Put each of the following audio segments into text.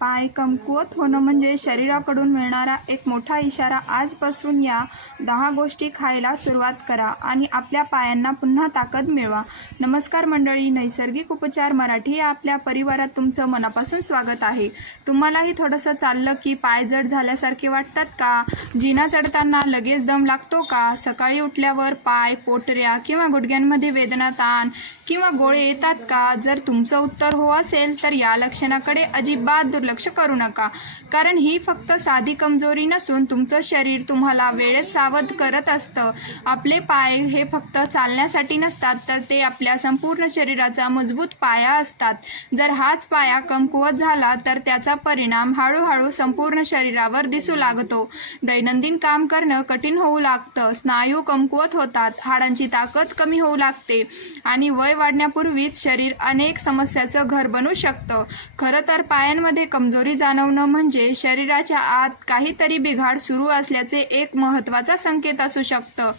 पाय कमकुवत होणं म्हणजे शरीराकडून मिळणारा एक मोठा इशारा. आजपासून या 10 गोष्टी खायला सुरुवात करा आणि आपल्या पायांना पुन्हा ताकद मिळवा. नमस्कार मंडळी, नैसर्गिक उपचार मराठी या आपल्या परिवारात तुमचं मनापासून स्वागत आहे. तुम्हालाही थोडंसं चाललं की पाय जड झाल्यासारखे वाटतात का? जिना चढताना लगेच दम लागतो का? सकाळी उठल्यावर पाय, पोटऱ्या किंवा गुडघ्यांमध्ये वेदना, ताण किंवा गोळे येतात का? जर तुमचं उत्तर हो असेल तर या लक्षणाकडे अजिबात दुर्लक्ष करू नका, कारण ही फक्त साधी कमजोरी नसून तुमचं शरीर तुम्हाला वेळेत सावध करत असतं. आपले पाय हे फक्त चालण्यासाठी नसतात, तर ते आपल्या संपूर्ण शरीराचा मजबूत पाया असतात. जर हाच पाया कमकुवत झाला तर त्याचा परिणाम हळूहळू संपूर्ण शरीरावर दिसू लागतो. दैनंदिन काम करणं कठीण होऊ लागतं, स्नायू कमकुवत होतात, हाडांची ताकद कमी होऊ लागते आणि वय वाढण्यापूर्वीच शरीर अनेक समस्याचं घर बनू शकतं. खरं तर पायांमध्ये कमजोरी जाणवणं म्हणजे शरीराच्या आत काहीतरी बिघाड सुरू असल्याचे एक महत्त्वाचा संकेत असू शकतं.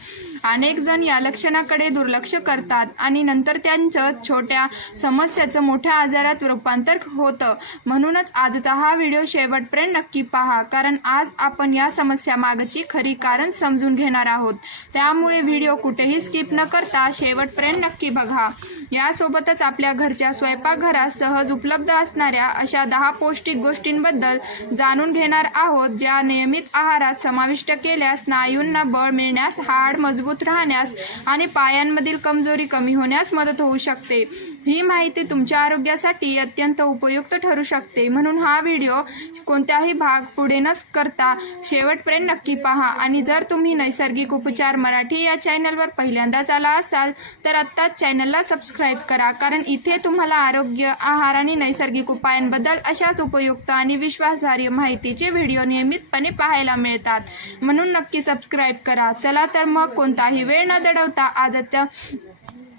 अनेक जण या लक्षणाकडे दुर्लक्ष करतात आणि नंतर त्यांचं छोट्या समस्येचं मोठ्या आजारात रूपांतर होतं. म्हणूनच आजचा हा व्हिडिओ शेवटपर्यंत नक्की पहा, कारण आज आपण या समस्यामागची खरी कारण समजून घेणार आहोत. त्यामुळे व्हिडिओ कुठेही स्किप न करता शेवटपर्यंत नक्की बघा. यासोबतच आपल्या घरच्या स्वयंपाकघरात सहज उपलब्ध असणाऱ्या अशा 10 पौष्टिक गोष्टींबद्दल जाणून घेणार आहोत, ज्या नियमित आहारात समाविष्ट केल्यास स्नायूंना बळ मिळण्यास, हाड मजबूत राहण्यास आणि पायांमधील कमजोरी कमी होण्यास मदत होऊ शकते. ही माहिती तुमच्या आरोग्यासाठी अत्यंत उपयुक्त ठरू शकते. म्हणून हा व्हिडिओ कोणत्याही भाग पुढे न करता शेवटपर्यंत नक्की पहा. आणि जर तुम्ही नैसर्गिक उपचार मराठी या चॅनलवर पहिल्यांदाच आला असाल तर आत्ताच चॅनलला सबस्क्राईब करा, कारण इथे तुम्हाला आरोग्य, आहार आणि नैसर्गिक उपायांबद्दल अशाच उपयुक्त आणि विश्वासार्ह माहितीचे व्हिडिओ नियमितपणे पाहायला मिळतात. म्हणून नक्की सबस्क्राईब करा. चला तर मग कोणताही वेळ न दडवता आजच्या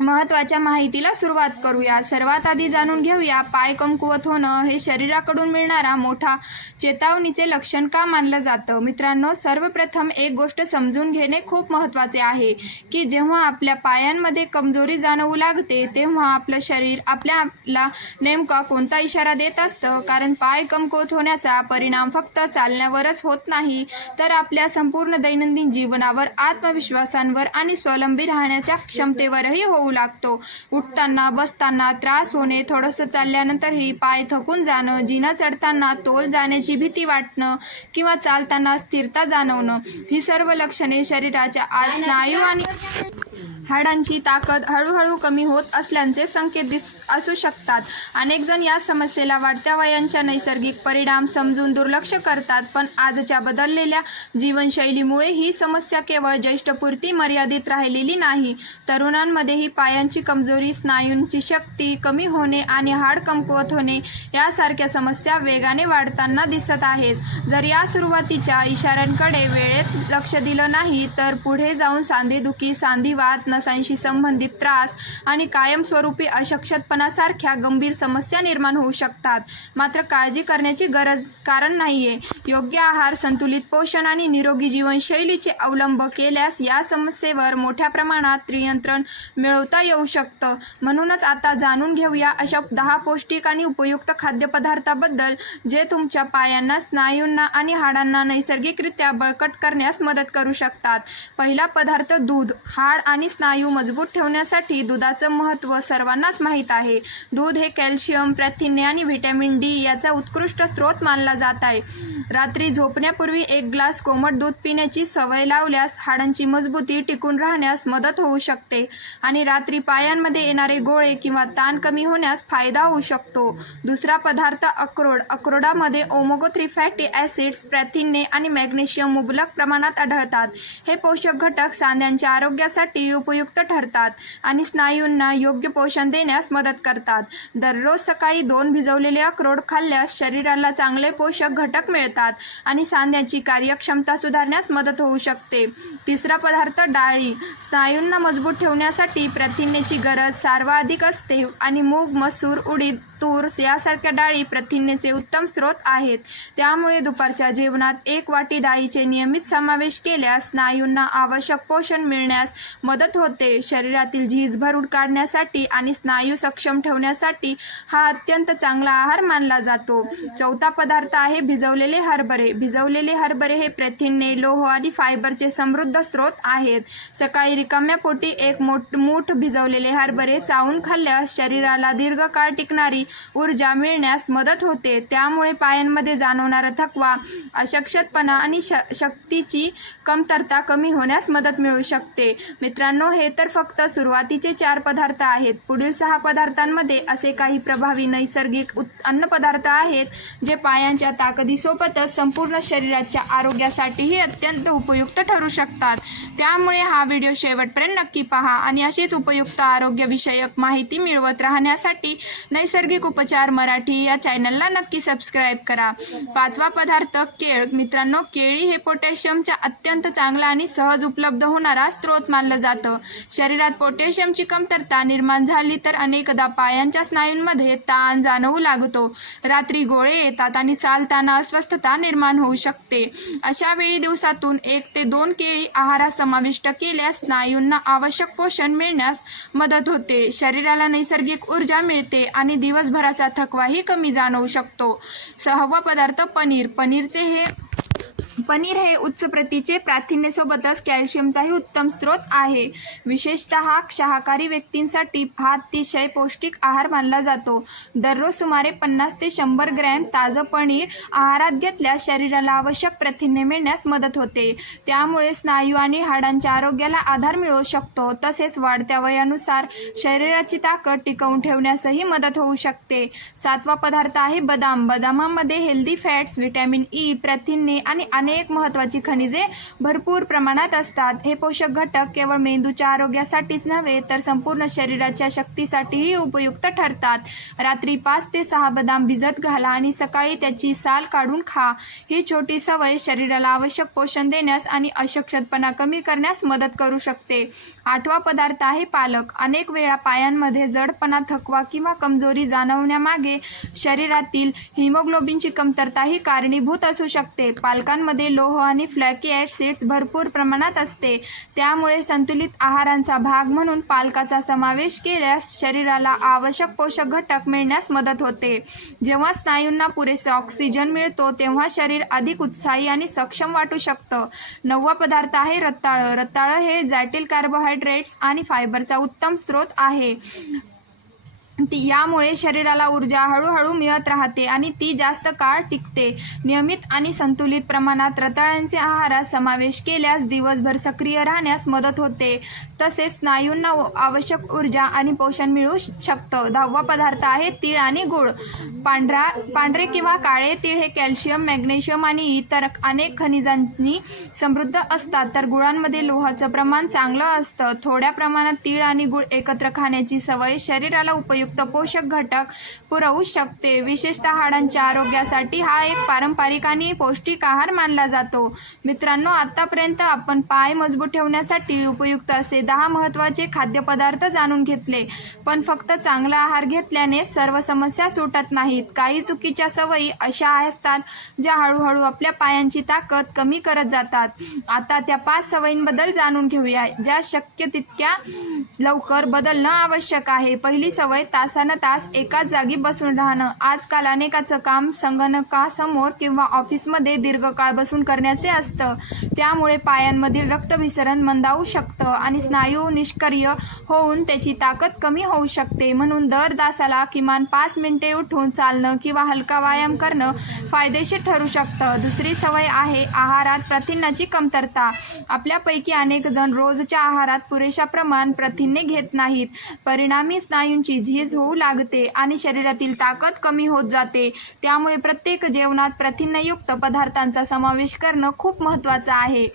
महत्त्वाच्या माहितीला सुरुवात करूया. सर्वात आधी जाणून घेऊया, पाय कमकुवत होणं हे शरीराकडून मिळणारा मोठा चेतावणीचे लक्षण का मानलं जातं. मित्रांनो, सर्वप्रथम एक गोष्ट समजून घेणे खूप महत्त्वाचे आहे की जेव्हा आपल्या पायांमध्ये कमजोरी जाणवू लागते तेव्हा आपलं शरीर आपल्याला नेमका कोणता इशारा देत असतं. कारण पाय कमकुवत होण्याचा परिणाम फक्त चालण्यावरच होत नाही, तर आपल्या संपूर्ण दैनंदिन जीवनावर, आत्मविश्वासांवर आणि स्वावलंबी राहण्याच्या क्षमतेवरही होऊ लागतो. उठताना, बसताना त्रास होणे, थोडंसं चालल्यानंतरही पाय थकून जाणं, जिना चढताना तोल जाण्याची भीती वाटणं किंवा चालताना स्थिरता जाणवणं, ही सर्व लक्षणे शरीराच्या आत स्नायू आणि हाडांची ताकद हळूहळू कमी होत असल्याचे संकेत असू शकतात. अनेक जण या समस्येला वाढत्या वयांच्या नैसर्गिक परिणाम समजून दुर्लक्ष करतात, पण आजच्या बदललेल्या जीवनशैलीमुळे ही समस्या केवळ ज्येष्ठपुरती मर्यादित राहिलेली नाही. तरुणांमध्येही पायांची कमजोरी, स्नायूंची शक्ती कमी होणे आणि हाड कमकुवत होणे यासारख्या समस्या वेगाने वाढताना दिसत आहेत. जर या सुरुवातीच्या इशाऱ्यांकडे वेळेत लक्ष दिलं नाही तर पुढे जाऊन सांधेदुखी, सांधिवात, नसांशी संबंधित त्रास आणि कायमस्वरूपी अशक्तपणासारख्या गंभीर समस्या निर्माण होऊ शकतात. मात्र काळजी करण्याची कारण नाहीये. योग्य आहार, संतुलित पोषण आणि निरोगी जीवनशैलीचे अवलंब केल्यास या समस्येवर मोठ्या प्रमाणात नियंत्रण मिळवता येऊ शकतं. म्हणूनच आता जाणून घेऊया अशा 10 पौष्टिक आणि उपयुक्त खाद्यपदार्थाबद्दल जे तुमच्या पायांना, स्नायूंना आणि हाडांना नैसर्गिकरित्या बळकट करण्यास मदत करू शकतात. पहिला पदार्थ दूध. हाड आणि स्नायू मजबूत ठेवण्यासाठी दुधाचं महत्त्व सर्वांनाच माहीत आहे. दूध हे कॅल्शियम, प्रथिने आणि व्हिटॅमिन डी याचा उत्कृष्ट स्रोत मानला जात आहे. रात्री झोपण्यापूर्वी 1 ग्लास कोमट दूध पिण्याची सवय लावल्यास हाडांची मजबूती टिकून राहण्यास मदत होऊ शकते आणि रात्री पायांमध्ये येणारे गोळे किंवा ताण कमी होण्यास फायदा होऊ शकतो. दुसरा पदार्थ अक्रोड. अक्रोडामध्ये ओमेगा 3 फॅटी ॲसिड्स, प्रथिने आणि मॅग्नेशियम मुबलक प्रमाणात आढळतात. हे पोषक घटक सांध्यांच्या आरोग्यासाठी उपयुक्त ठरतात आणि स्नायूंना योग्य पोषण देण्यास मदत करतात. दररोज सकाळी 2 भिजवलेले अक्रोड खाल्ल्यास शरीराला चांगले पोषक घटक मिळतात आणि सांध्याची कार्यक्षमता सुधारण्यास मदत होऊ शकते. तिसरा पदार्थ डाळी. स्नायूंना मजबूत ठेवण्यासाठी प्रथिनेची गरज सर्वाधिक असते आणि मूग, मसूर, उडीद, तूर यासारख्या डाळी प्रथिनेचे उत्तम स्रोत आहेत. त्यामुळे दुपारच्या जेवणात 1 वाटी डाळीचे नियमित समावेश केल्यास स्नायूंना आवश्यक पोषण मिळण्यास मदत होते. शरीरातील झीज भरून काढण्यासाठी आणि स्नायू सक्षम ठेवण्यासाठी हा अत्यंत चांगला आहार मानला जातो. चौथा पदार्थ आहे भिजवलेले हरभरे. भिजवलेले हरभरे हे प्रथिने, लोह आणि फायबरचे समृद्ध स्रोत आहेत. सकाळी रिकाम्या पोटी एक मूठ भिजवलेले हरभरे चावून खाल्ल्यास शरीराला दीर्घकाळ टिकणारी ऊर्जा मिळण्यास मदत होते. त्यामुळे पायांमध्ये जाणवणारा थकवा, अशक्तपणा आणि शक्तीची कमतरता कमी होण्यास मदत मिळू शकते. मित्रांनो, हे तर फक्त सुरुवातीचे 4 पदार्थ आहेत. पुढील 6 पदार्थांमध्ये असे काही प्रभावी नैसर्गिक अन्नपदार्थ आहेत जे पायांच्या ताकदीसोबतच संपूर्ण शरीराच्या आरोग्यासाठीही अत्यंत उपयुक्त ठरू शकतात. त्यामुळे हा व्हिडिओ शेवटपर्यंत नक्की पहा आणि अशीच उपयुक्त आरोग्यविषयक माहिती मिळवत राहण्यासाठी नैसर्गिक उपचार मराठी या चॅनलला नक्की सबस्क्राईब करा. 5वा पदार्थ केळ. मित्रांनो, केळी हे पोटॅशियमचा अत्यंत चांगला आणि सहज उपलब्ध होणारा स्रोत मानलं जातं. शरीरात पोटॅशियमची कमतरता निर्माण झाली तर अनेकदा पायांच्या स्नायूंमध्ये ताण जाणवू लागतो, रात्री गोळे येतात आणि चालताना अस्वस्थता निर्माण होऊ शकते. अशा वेळी दिवसातून 1 ते 2 केळी आहारात समाविष्ट केल्यास स्नायूंना आवश्यक पोषण मिळण्यास मदत होते. शरीराला नैसर्गिक ऊर्जा मिळते आणि दिवसभराचा थकवाही कमी जाणवू शकतो. 6वा पदार्थ पनीर. पनीर हे उच्च प्रतीचे प्रथिनेसोबतच कॅल्शियमचाही उत्तम स्रोत आहे. विशेषतः शाकाहारी व्यक्तींसाठी हा अतिशय पौष्टिक आहार मानला जातो. दररोज सुमारे 50 ते 100 ग्रॅम ताजं पनीर आहारात घेतल्यास शरीराला आवश्यक प्रथिने मिळण्यास मदत होते. त्यामुळे स्नायू आणि हाडांच्या आरोग्याला आधार मिळू शकतो. तसेच वाढत्या वयानुसार शरीराची ताकद टिकवून ठेवण्यासही मदत होऊ शकते. 7वा पदार्थ आहे बदाम. बदामामध्ये हेल्दी फॅट्स, व्हिटॅमिन ई, प्रथिने आणि अनेक महत्त्वाची खनिजे भरपूर प्रमाणात असतात. हे पोषक घटक केवळ मेंदूच्या आरोग्यासाठीच नव्हे तर संपूर्ण शरीराच्या शक्तीसाठीही उपयुक्त ठरतात. रात्री 5 ते 6 बदाम भिजत घाला आणि सकाळी त्याची साल काढून खा. ही छोटी सवय शरीराला आवश्यक पोषण देण्यास आणि अशक्तपणा कमी करण्यास मदत करू शकते. 8वा पदार्थ आहे पालक. अनेक वेळा पायांमध्ये जडपणा, थकवा किंवा कमजोरी जाणवण्यामागे शरीरातील हिमोग्लोबिनची कमतरता ही कारणीभूत असू शकते. पालकांमध्ये लोह आणि फ्लॅकी ॲसिड्स भरपूर प्रमाणात असते. त्यामुळे संतुलित आहारांचा भाग म्हणून पालकाचा समावेश केल्यास शरीराला आवश्यक पोषक घटक मिळण्यास मदत होते. जेव्हा स्नायूंना पुरेसा ऑक्सिजन मिळतो तेव्हा शरीर अधिक उत्साही आणि सक्षम वाटू शकतं. 9वा पदार्थ आहे रताळं. रताळं हे जटिल कार्बोहायड्रेट्स आणि फायबरचा उत्तम स्रोत आहे. यामुळे शरीराला ऊर्जा हळूहळू मिळत राहते आणि ती जास्त काळ टिकते. नियमित आणि संतुलित प्रमाणात रताळ्यांचे आहारात समावेश केल्यास दिवसभर सक्रिय राहण्यास मदत होते. तसेच स्नायूंना आवश्यक ऊर्जा आणि पोषण मिळू शकतं. 10वा पदार्थ आहे तीळ आणि गूळ. पांढरे किंवा काळे तीळ हे कॅल्शियम, मॅग्नेशियम आणि इतर अनेक खनिजांनी समृद्ध असतात, तर गुळांमध्ये लोहाचं प्रमाण चांगलं असतं. थोड्या प्रमाणात तीळ आणि गूळ एकत्र खाण्याची सवय शरीराला उपयुक्त पोषक घटक पुरवू शकते. विशेषतः हाडांच्या आरोग्यासाठी हा एक पारंपरिक आणि पौष्टिक आहार मानला जातो. मित्रांनो, आतापर्यंत आपण पाय मजबूत ठेवण्यासाठी उपयुक्त असे 10 महत्त्वाचे खाद्यपदार्थ जाणून घेतले. पण फक्त चांगला आहार घेतल्याने सर्व समस्या सुटत नाहीत. काही चुकीच्या सवयी अशा असतात ज्या हळूहळू आपल्या पायांची ताकद कमी करत जातात. आता त्या 5 सवयींबद्दल जाणून घेऊया ज्या शक्य तितक्या लवकर बदलणं आवश्यक आहे. पहिली सवय, तासानतास एकाच जागी बसून राहणं. आजकाल अनेकाचं काम संगणकासमोर किंवा ऑफिसमध्ये दीर्घकाळ बसून करण्याचे असतं. त्यामुळे पायांमधील रक्तभिसरण मंदावू शकतं आणि स्नायू निष्क्रिय होऊन त्याची ताकद कमी होऊ शकते. म्हणून दर तासाला किमान 5 मिनिटे उठून चालणं किंवा हलका व्यायाम करणं फायदेशीर ठरू शकतं. दुसरी सवय आहे आहारात प्रथिनाची कमतरता. आपल्यापैकी अनेक जण रोजच्या आहारात पुरेशा प्रमाण प्रथिने घेत नाहीत. परिणामी स्नायूंची झीज होऊ लागते आणि शरीरातील ताकद कमी होत जाते. त्यामुळे प्रत्येक जेवणात प्रथिनयुक्त पदार्थांचा समावेश करणं खूप महत्त्वाचं आहे.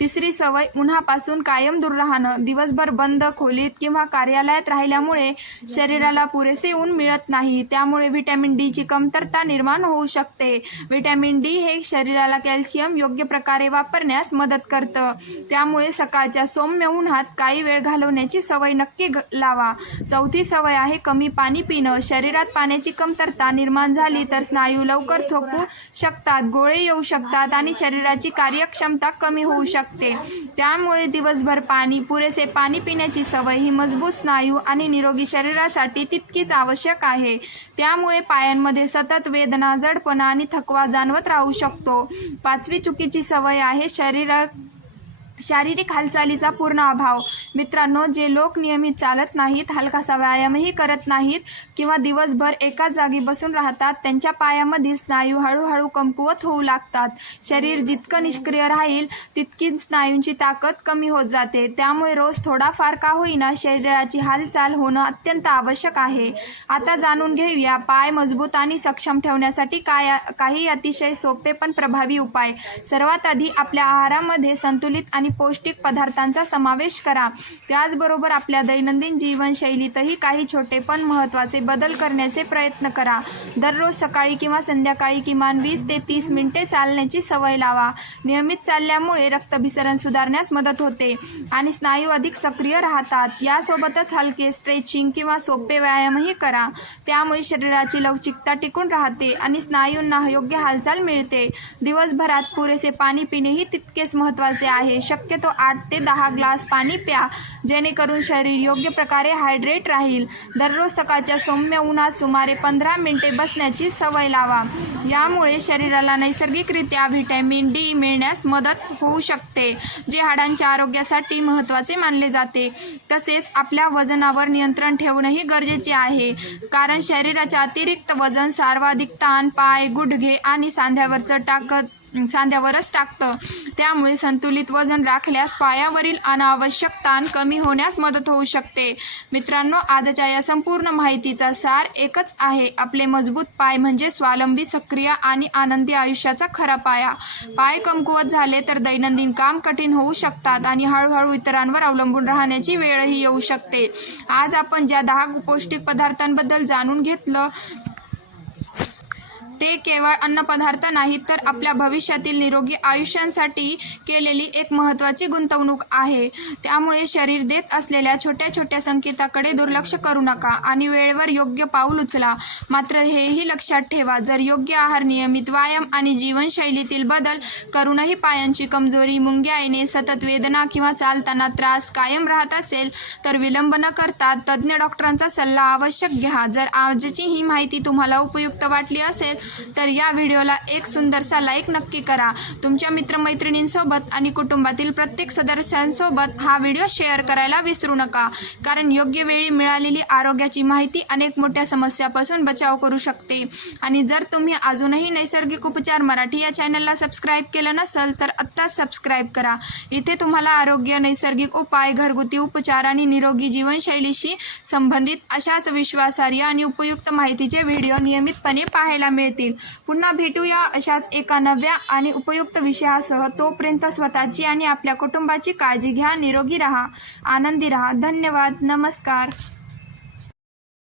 तिसरी सवय, उन्हापासून कायम दूर राहणं. दिवसभर बंद खोलीत किंवा कार्यालयात राहिल्यामुळे शरीराला पुरेसे ऊन मिळत नाही. त्यामुळे व्हिटॅमिन डी ची कमतरता निर्माण होऊ शकते. व्हिटॅमिन डी हे शरीराला कॅल्शियम योग्य प्रकारे वापरण्यास मदत करतं. त्यामुळे सकाळच्या सौम्य उन्हात काही वेळ घालवण्याची सवय नक्की लावा. चौथी सवय आहे कमी पाणी पिणं, शरीरात पाण्याची कमतरता निर्माण झाली तर स्नायू लवकर थकू शकतात, गोळे येऊ शकतात आणि शरीराची कार्यक्षमता कमी होऊ शकते. त्यामुळे दिवसभर पुरेसे पाणी पिण्याची सवय ही मजबूत स्नायू आणि निरोगी शरीरासाठी तितकीच आवश्यक आहे. त्यामुळे पायांमध्ये सतत वेदना, जडपणा आणि थकवा जाणवत राहू शकतो. 5वी चुकीची सवय आहे शारीरिक हालचालीचा पूर्ण अभाव. मित्रांनो, जे लोक नियमित चालत नाहीत, हलकासा व्यायामही करत नाहीत किंवा दिवसभर एकाच जागी बसून राहतात, त्यांच्या पायामधील स्नायू हळूहळू कमकुवत होऊ लागतात. शरीर जितकं निष्क्रिय राहील तितकी स्नायूंची ताकद कमी होत जाते. त्यामुळे रोज थोडाफार का होईना शरीराची हालचाल होणं अत्यंत आवश्यक आहे. आता जाणून घेऊया पाय मजबूत आणि सक्षम ठेवण्यासाठी काही अतिशय सोपे पण प्रभावी उपाय. सर्वात आधी आपल्या आहारामध्ये संतुलित आणि पौष्टिक पदार्थांचा समावेश करा. त्याचबरोबर आपल्या दैनंदिन जीवनशैलीतही काही छोटे पण महत्त्वाचे बदल करण्याचे प्रयत्न करा. दररोज सकाळी किंवा संध्याकाळी किमान 20 ते 30 मिनिटे चालण्याची सवय लावा. नियमित चालल्यामुळे रक्तभिसरण सुधारण्यास मदत होते आणि स्नायू अधिक सक्रिय राहतात. यासोबतच हलके स्ट्रेचिंग किंवा सोपे व्यायामही करा. त्यामुळे शरीराची लवचिकता टिकून राहते आणि स्नायूंना योग्य हालचाल मिळते. दिवसभरात पुरेसे पाणी पिणेही तितकेच महत्त्वाचे आहे. शक्यतो 8 ते 10 ग्लास पाणी प्या, जेणेकरून शरीर योग्य प्रकारे हायड्रेट राहील. दररोज सकाळच्या सौम्य उन्हात सुमारे 15 मिनिटे बसण्याची सवय लावा. यामुळे शरीराला नैसर्गिकरित्या व्हिटॅमिन डी मिळण्यास मदत होऊ शकते, जे हाडांच्या आरोग्यासाठी महत्त्वाचे मानले जाते. तसेच आपल्या वजनावर नियंत्रण ठेवणंही गरजेचे आहे, कारण शरीराच्या अतिरिक्त वजन सर्वाधिक ताण पाय, गुडघे आणि सांध्यावरच टाकतं. त्यामुळे संतुलित वजन राखल्यास पायावरील अनावश्यक ताण कमी होण्यास मदत होऊ शकते. मित्रांनो, आजच्या या संपूर्ण माहितीचा सार एकच आहे. आपले मजबूत पाय म्हणजे स्वावलंबी, सक्रिय आणि आनंदी आयुष्याचा खरा पाया. पाय कमकुवत झाले तर दैनंदिन काम कठीण होऊ शकतात आणि हळूहळू इतरांवर अवलंबून राहण्याची वेळही येऊ शकते. आज आपण ज्या 10 पौष्टिक पदार्थांबद्दल जाणून घेतलं ते केवळ अन्नपदार्थ नाहीत, तर आपल्या भविष्यातील निरोगी आयुष्यासाठी केलेली एक महत्त्वाची गुंतवणूक आहे. त्यामुळे शरीर देत असलेल्या छोट्या छोट्या संकेताकडे दुर्लक्ष करू नका आणि वेळेवर योग्य पाऊल उचला. मात्र हेही लक्षात ठेवा, जर योग्य आहार, नियमित व्यायाम आणि जीवनशैलीतील बदल करूनही पायांची कमजोरी, मुंग्या येणे, सतत वेदना किंवा चालताना त्रास कायम राहत असेल तर विलंब न करता तज्ज्ञ डॉक्टरांचा सल्ला आवश्यक घ्या. जर आजची ही माहिती तुम्हाला उपयुक्त वाटली असेल तर या व्हिडिओला एक सुंदरसा लाईक नक्की करा. तुमच्या मित्रमैत्रिणींसोबत आणि कुटुंबातील प्रत्येक सदस्यांसोबत हा व्हिडिओ शेअर करायला विसरू नका, कारण योग्य वेळी मिळालेली आरोग्याची माहिती अनेक मोठ्या समस्यापासून बचाव करू शकते. आणि जर तुम्ही अजूनही नैसर्गिक उपचार मराठी या चॅनलला सबस्क्राईब केलं नसेल तर आत्ताच सबस्क्राईब करा. इथे तुम्हाला आरोग्य, नैसर्गिक उपाय, घरगुती उपचार आणि निरोगी जीवनशैलीशी संबंधित अशाच विश्वासार्ह आणि उपयुक्त माहितीचे व्हिडिओ नियमितपणे पाहायला मिळतील. पुन्हा भेटूया अशाच एका नव्या आणि उपयुक्त विषयासह. तोपर्यंत स्वतःची आणि आपल्या कुटुंबाची काळजी घ्या. निरोगी राहा, आनंदी राहा. धन्यवाद. नमस्कार.